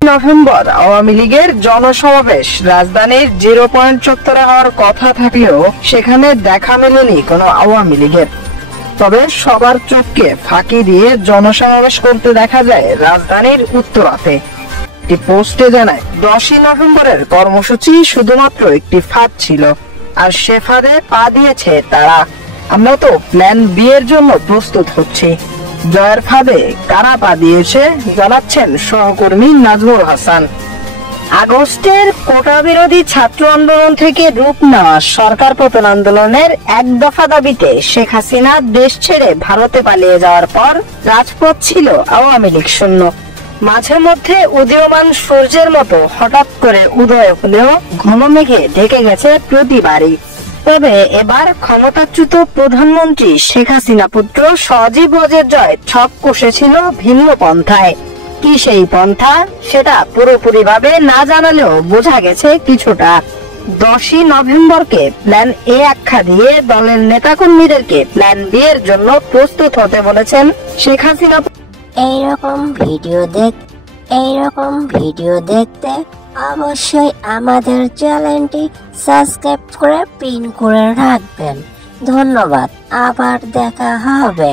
November Awami লীগের জনসমাবেশ রাজধানীর 0 point চত্বরে হওয়ার কথা থাকলেও সেখানে দেখা মেলেনি কোনো আওয়ামী লীগের। তবে সবার চোখকে ফাঁকি দিয়ে জনসমাবেশ করতে দেখা যায় রাজধানীর উত্তরাতে। একটি পোস্টে জানায়, 10 নভেম্বরের কর্মসূচি শুধুমাত্র একটি ফাঁদ ছিল, আর সে ফাঁদে পা দিয়েছে তারা। আমরা তো প্ল্যান বি এর জন্য প্রস্তুত হচ্ছি। জয়ের ফাঁদে কারা পা দিয়েছে জানাচ্ছেন সহকর্মী নাজমুল হাসান। আগস্টের কোটা বিরোধী ছাত্র আন্দোলন থেকে রূপ নেওয়া সরকার পতন আন্দোলনের এক দফা দাবিতে শেখ হাসিনা দেশ ছেড়ে ভারতে পালিয়ে যাওয়ার পর রাজপথ ছিল আওয়ামী লীগ শূন্য। মাঝে মধ্যে উদীয়মান সূর্যের মতো হঠাৎ করে উদয় হলেও ঘন মেঘে ঢেকে গেছে প্রতিবারই। তবে এবার ক্ষমতাচ্যুত প্রধানমন্ত্রী শেখ হাসিনা পুত্র সজীব ওয়াজের জয় ছক কষেছিল ভিন্ন পন্থায়। কি সেই পন্থা সেটা পুরোপুরি ভাবে না জানালেও বোঝা গেছে কিছুটা। 10 নভেম্বরকে প্ল্যান এ আখ্যা দিয়ে দলের নেতাকর্মীদেরকে প্ল্যান বি এর জন্য প্রস্তুত হতে বলেছেন শেখ হাসিনা। এইরকম ভিডিও দেখতে অবশ্যই আমাদের চ্যানেলটি সাবস্ক্রাইব করে পিন করে রাখবেন। ধন্যবাদ, আবার দেখা হবে।